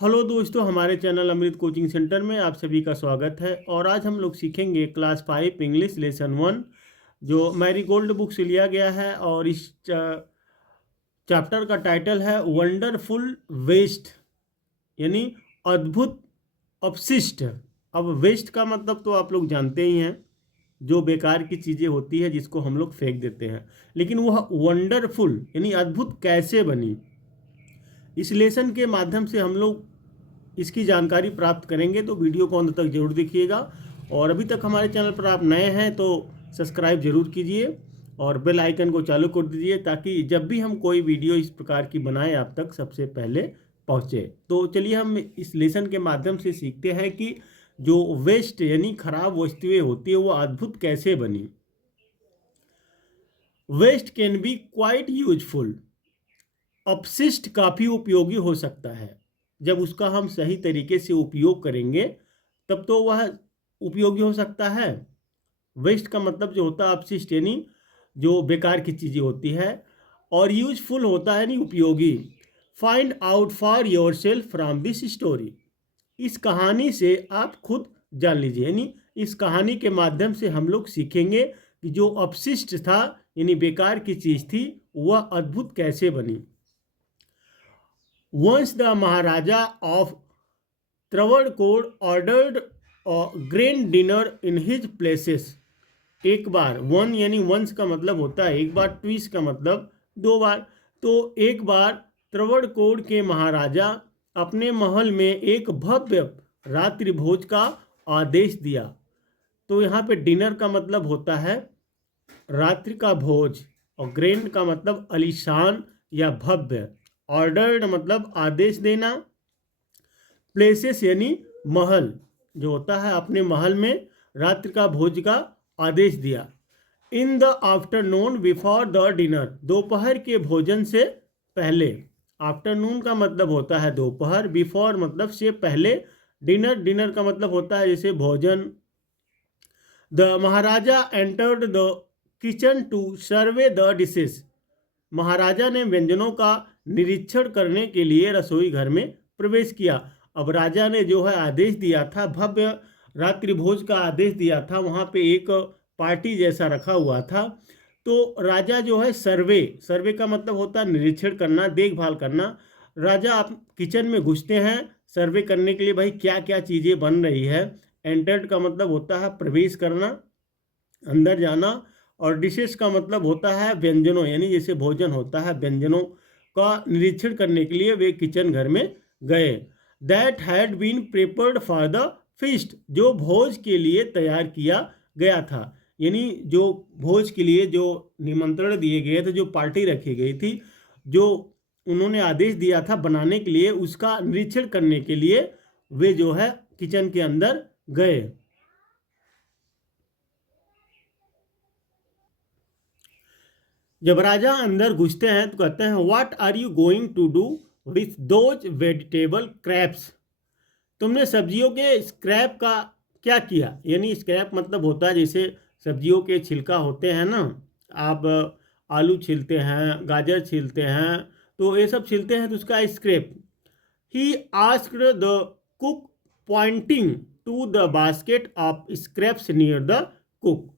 Hello दोस्तों, हमारे channel अमृत coaching centre में आप सभी का स्वागत है। और आज हम लोग सीखेंगे क्लास 5 इंग्लिश लेसन 1 जो मैरी गोल्ड बुक से लिया गया है। और इस चैप्टर का टाइटल है वंडरफुल वेस्ट, यानी अद्भुत अपशिष्ट। अब वेस्ट का मतलब तो आप लोग जानते ही हैं, जो बेकार की चीज़ें होती है जिसको हम लोग फेंक देते हैं। लेकिन वह वंडरफुल यानी अद्भुत कैसे बनी, इस लेसन के माध्यम से हम लोग इसकी जानकारी प्राप्त करेंगे। तो वीडियो को अंत तक जरूर देखिएगा। और अभी तक हमारे चैनल पर आप नए हैं तो सब्सक्राइब जरूर कीजिए और बेल आइकन को चालू कर दीजिए, ताकि जब भी हम कोई वीडियो इस प्रकार की बनाएं आप तक सबसे पहले पहुंचे। तो चलिए हम इस लेसन के माध्यम से सीखते हैं कि जो वेस्ट यानी खराब वस्तुएं होती है वो अद्भुत कैसे बनी। Waste can be quite useful. अपशिष्ट काफ़ी उपयोगी हो सकता है। जब उसका हम सही तरीके से उपयोग करेंगे तब तो वह उपयोगी हो सकता है। वेस्ट का मतलब जो होता है अपशिष्ट, यानी जो बेकार की चीज़ें होती है। और यूजफुल होता है यानी उपयोगी। Find out for your self from this story. इस कहानी से आप खुद जान लीजिए, यानी इस कहानी के माध्यम से हम लोग सीखेंगे कि जो अपशिष्ट था यानी बेकार की चीज़ थी वह अद्भुत कैसे बनी। Once the Maharaja of Travancore ordered a grand dinner in his places. एक बार, वन यानी वंस का मतलब होता है एक बार, ट्विस का मतलब दो बार। तो एक बार त्रवणकोर के महाराजा अपने महल में एक भव्य रात्रि भोज का आदेश दिया। तो यहाँ पे डिनर का मतलब होता है रात्रि का भोज, और ग्रैंड का मतलब आलीशान या भव्य। ऑर्डर्ड मतलब आदेश देना। प्लेसेस यानी महल, जो होता है अपने महल में रात्रि का भोज का आदेश दिया। In the afternoon before the dinner, दोपहर के भोजन से पहले। आफ्टरनून का मतलब होता है दोपहर, बिफोर मतलब से पहले, डिनर का मतलब होता है जैसे भोजन। The maharaja entered the kitchen to survey the dishes. Maharaja ने व्यंजनों का निरीक्षण करने के लिए रसोई घर में प्रवेश किया। अब राजा ने जो है आदेश दिया था, भव्य रात्रि भोज का आदेश दिया था, वहाँ पे एक पार्टी जैसा रखा हुआ था। तो राजा जो है सर्वे का मतलब होता है निरीक्षण करना, देखभाल करना। राजा आप किचन में घुसते हैं सर्वे करने के लिए, भाई क्या क्या चीज़ें बन रही है। एंटर्ड का मतलब होता है प्रवेश करना, अंदर जाना। और डिशेस का मतलब होता है व्यंजनों, यानी जैसे भोजन होता है व्यंजनों का निरीक्षण करने के लिए वे किचन घर में गए। That had been prepared for the feast, जो भोज के लिए तैयार किया गया था। यानी जो भोज के लिए जो निमंत्रण दिए गए थे, जो पार्टी रखी गई थी, जो उन्होंने आदेश दिया था बनाने के लिए, उसका निरीक्षण करने के लिए वे जो है किचन के अंदर गए। जब राजा अंदर घुसते हैं तो कहते हैं what are you going to do with those vegetable craps. तुमने सब्जियों के स्क्रैप का क्या किया। यानी स्क्रैप मतलब होता है जैसे सब्जियों के छिलका होते हैं ना, आप आलू छीलते हैं, गाजर छीलते हैं, तो ये सब छीलते हैं तो उसका scrap. He asked the cook pointing to the basket of scraps near the cook.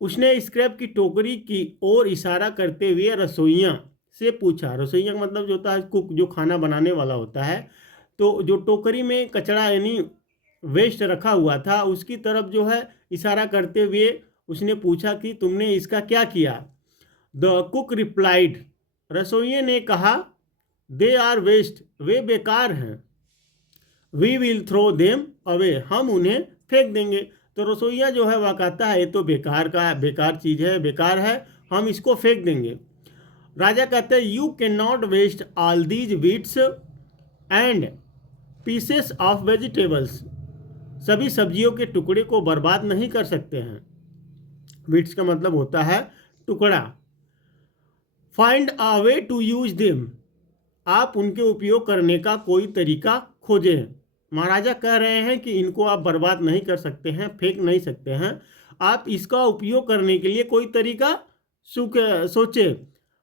उसने स्क्रैप की टोकरी की ओर इशारा करते हुए रसोइया से पूछा। रसोइया का मतलब जो होता है कुक, जो खाना बनाने वाला होता है। तो जो टोकरी में कचरा यानी वेस्ट रखा हुआ था उसकी तरफ जो है इशारा करते हुए उसने पूछा कि तुमने इसका क्या किया। द कुक रिप्लाइड, रसोइये ने कहा, दे आर वेस्ट, वे बेकार हैं। We will throw them away, हम उन्हें फेंक देंगे। तो रसोईया जो है वह कहता है ये तो बेकार चीज़ है, बेकार है, हम इसको फेंक देंगे। राजा कहते हैं you can not waste all these bits and pieces of vegetables. सभी सब्जियों के टुकड़े को बर्बाद नहीं कर सकते हैं। वीट्स का मतलब होता है टुकड़ा। Find a way to use them, आप उनके उपयोग करने का कोई तरीका खोजें। महाराजा कह रहे हैं कि इनको आप बर्बाद नहीं कर सकते हैं, फेंक नहीं सकते हैं, आप इसका उपयोग करने के लिए कोई तरीका सोचे।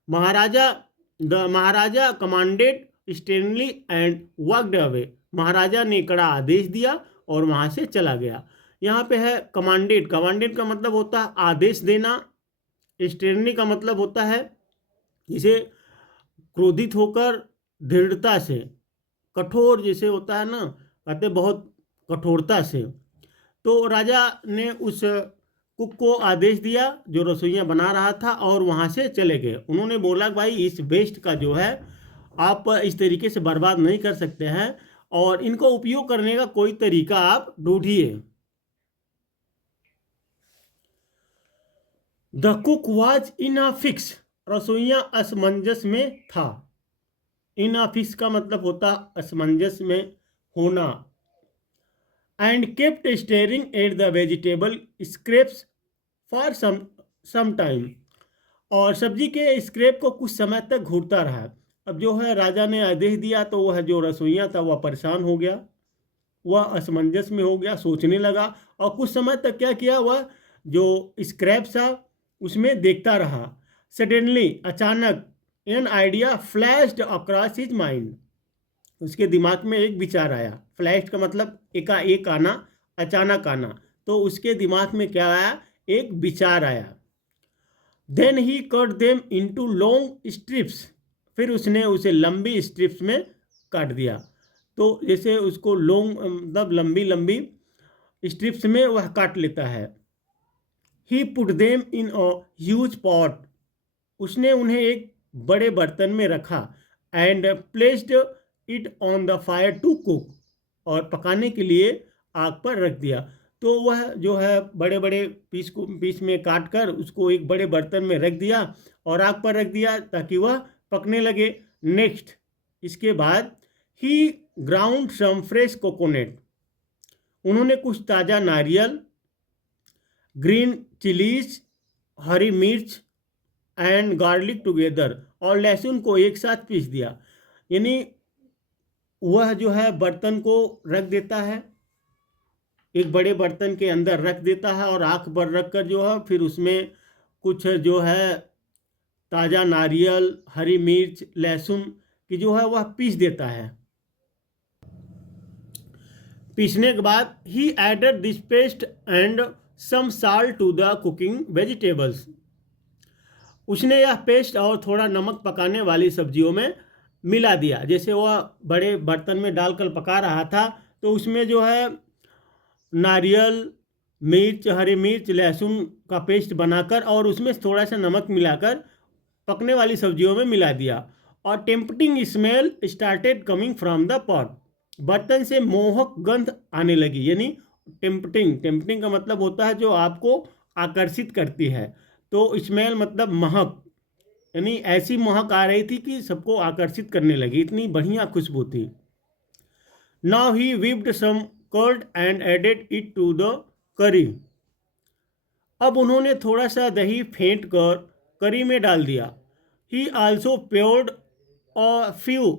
Maharaja the maharaja commanded sternly and walked away. Maharaja ने कड़ा आदेश दिया और वहाँ से चला गया। यहाँ पे है कमांडेड। कमांडेड का मतलब होता है आदेश देना। स्टेरनी का मतलब होता है जिसे क्रोधित होकर दृढ़ता से, कठोर जैसे होता है ना, कहते बहुत कठोरता से। तो राजा ने उस कुक को आदेश दिया जो रसोइयाँ बना रहा था और वहाँ से चले गए। उन्होंने बोला भाई इस वेस्ट का जो है आप इस तरीके से बर्बाद नहीं कर सकते हैं और इनको उपयोग करने का कोई तरीका आप ढूंढिए। The cook was in a fix. रसोइया असमंजस में था। इन अ फिक्स का मतलब होता असमंजस में होना। And kept staring at the vegetable scraps for some time. और सब्जी के स्क्रैप को कुछ समय तक घूरता रहा। अब जो है राजा ने आदेश दिया तो वह जो रसोइया था वह परेशान हो गया, वह असमंजस में हो गया, सोचने लगा और कुछ समय तक क्या किया, वह जो स्क्रैप था उसमें देखता रहा। सडनली अचानक an idea flashed across his mind. उसके दिमाग में एक विचार आया। फ्लैश का मतलब एकाएक आना, अचानक आना। तो उसके दिमाग में क्या आया, एक विचार आया। Then he cut them into long strips. फिर उसने उसे लंबी स्ट्रिप्स में काट दिया। तो जैसे उसको लॉन्ग मतलब लंबी लंबी स्ट्रिप्स में वह काट लेता है। He put them in a huge pot. उसने उन्हें एक बड़े बर्तन में रखा। And placed it on the fire to cook. और पकाने के लिए आग पर रख दिया। तो वह जो है बड़े बड़े पीस में काट कर उसको एक बड़े बर्तन में रख दिया और आग पर रख दिया ताकि वह पकने लगे। नेक्स्ट इसके बाद ही ग्राउंड सम फ्रेश कोकोनट। उन्होंने कुछ ताज़ा नारियल, ग्रीन चिलीज, हरी मिर्च एंड गार्लिक टुगेदर और लहसुन को एक साथ पीस दिया। यानी वह जो है बर्तन को रख देता है, एक बड़े बर्तन के अंदर रख देता है और आँख पर रख कर जो है फिर उसमें कुछ जो है ताज़ा नारियल, हरी मिर्च, लहसुन की जो है वह पीस देता है। पीसने के बाद he added this paste and some salt to the cooking vegetables. उसने यह पेस्ट और थोड़ा नमक पकाने वाली सब्जियों में मिला दिया। जैसे वह बड़े बर्तन में डालकर पका रहा था तो उसमें जो है नारियल, मिर्च, हरी मिर्च, लहसुन का पेस्ट बनाकर और उसमें थोड़ा सा नमक मिलाकर पकने वाली सब्जियों में मिला दिया। और tempting smell started coming from the pot. बर्तन से मोहक गंध आने लगी। यानी टेम्पटिंग का मतलब होता है जो आपको आकर्षित करती है। तो स्मेल मतलब महक, यानी ऐसी महक आ रही थी कि सबको आकर्षित करने लगी, इतनी बढ़िया खुशबू थी। Now he whipped some curd and added it to the curry। अब उन्होंने थोड़ा सा दही फेंट कर करी में डाल दिया। ही also poured a few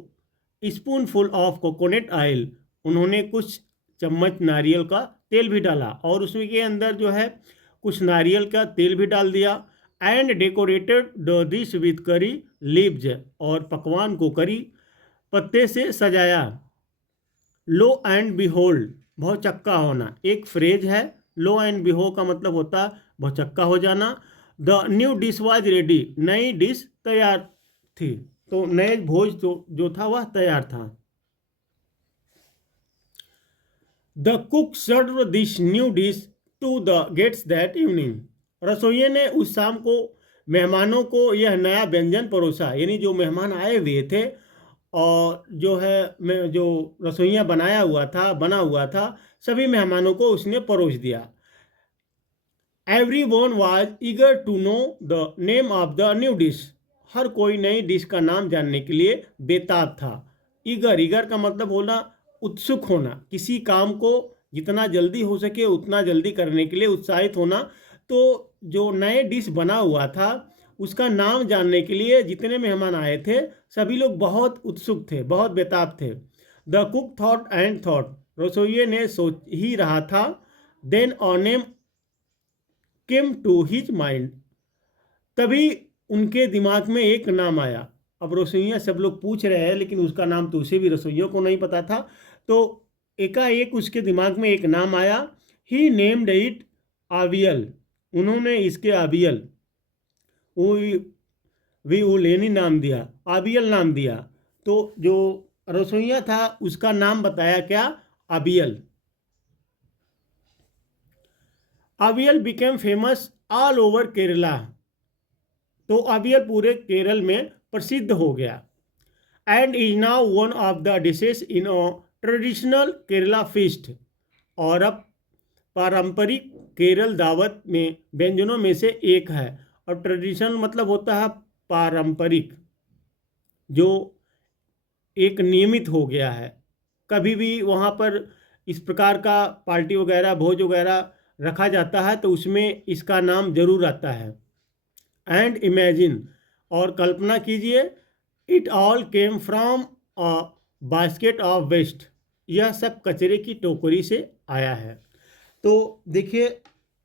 spoonful of coconut oil। उन्होंने कुछ चम्मच नारियल का तेल भी डाला और उसमें के अंदर जो है कुछ नारियल का तेल भी डाल दिया। And decorated the dish with curry leaves. और पकवान को करी पत्ते से सजाया। लो एंड बिहोल्ड, बहुचक्का होना एक फ्रेज है। लो एंड बिहो का मतलब होता है बहुचक्का हो जाना। The new dish was ready, नई डिश तैयार थी। तो नए भोज तो जो था वह तैयार था। The cook serve this new dish to the guests that evening. रसोइये ने उस शाम को मेहमानों को यह नया व्यंजन परोसा। यानी जो मेहमान आए हुए थे और जो है जो रसोइयाँ बना हुआ था सभी मेहमानों को उसने परोस दिया। Everyone was eager to know the name of the new dish. हर कोई नई डिश का नाम जानने के लिए बेताब था। ईगर का मतलब होना उत्सुक होना, किसी काम को जितना जल्दी हो सके उतना जल्दी करने के लिए उत्साहित होना। तो जो नए डिश बना हुआ था उसका नाम जानने के लिए जितने मेहमान आए थे सभी लोग बहुत उत्सुक थे, बहुत बेताब थे। The cook thought and thought. रसोइये ने सोच ही रहा था। Then a name came to his mind. तभी उनके दिमाग में एक नाम आया। अब रसोइया सब लोग पूछ रहे हैं लेकिन उसका नाम तो उसे भी रसोइयों को नहीं पता था। तो एकाएक उसके दिमाग में एक नाम आया, ही नेम्ड इट आवियल, उन्होंने इसके आवियल वो लेनी नाम दिया, आबियल नाम दिया। तो जो रसोइया था उसका नाम बताया क्या, aviyal. Aviyal became famous all over Kerala, तो आबियल पूरे केरल में प्रसिद्ध हो गया। And is now one of the dishes in a traditional Kerala feast, और अब पारंपरिक केरल दावत में व्यंजनों में से एक है। और ट्रेडिशनल मतलब होता है पारंपरिक, जो एक नियमित हो गया है। कभी भी वहाँ पर इस प्रकार का पार्टी वगैरह भोज वगैरह रखा जाता है तो उसमें इसका नाम जरूर आता है। एंड इमेजिन, और कल्पना कीजिए, it all came from a basket of waste, यह सब कचरे की टोकरी से आया है। तो देखिए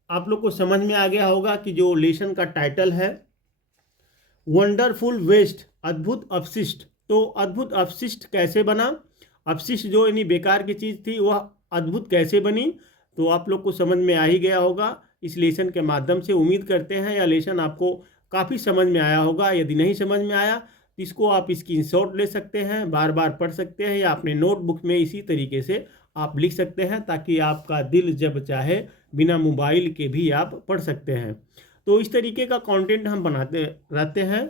आप लोग को समझ में आ गया होगा कि जो लेसन का टाइटल है वंडरफुल वेस्ट, अद्भुत अपशिष्ट। तो अद्भुत अपशिष्ट कैसे बना, अपशिष्ट जो यानी बेकार की चीज़ थी वह अद्भुत कैसे बनी, तो आप लोग को समझ में आ ही गया होगा इस लेसन के माध्यम से। उम्मीद करते हैं यह लेसन आपको काफ़ी समझ में आया होगा। यदि नहीं समझ में आया तो इसको आप स्क्रीनशॉट ले सकते हैं, बार बार पढ़ सकते हैं, या अपने नोटबुक में इसी तरीके से आप लिख सकते हैं, ताकि आपका दिल जब चाहे बिना मोबाइल के भी आप पढ़ सकते हैं। तो इस तरीके का कंटेंट हम बनाते रहते हैं।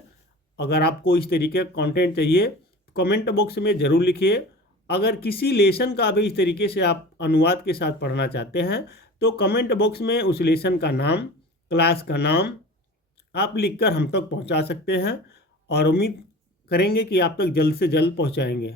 अगर आपको इस तरीके का कंटेंट चाहिए तो कमेंट बॉक्स में ज़रूर लिखिए। अगर किसी लेसन का भी इस तरीके से आप अनुवाद के साथ पढ़ना चाहते हैं तो कमेंट बॉक्स में उस लेसन का नाम, क्लास का नाम आप लिखकर हम तक पहुंचा सकते हैं, और उम्मीद करेंगे कि आप तक जल्द से जल्द पहुंचाएंगे।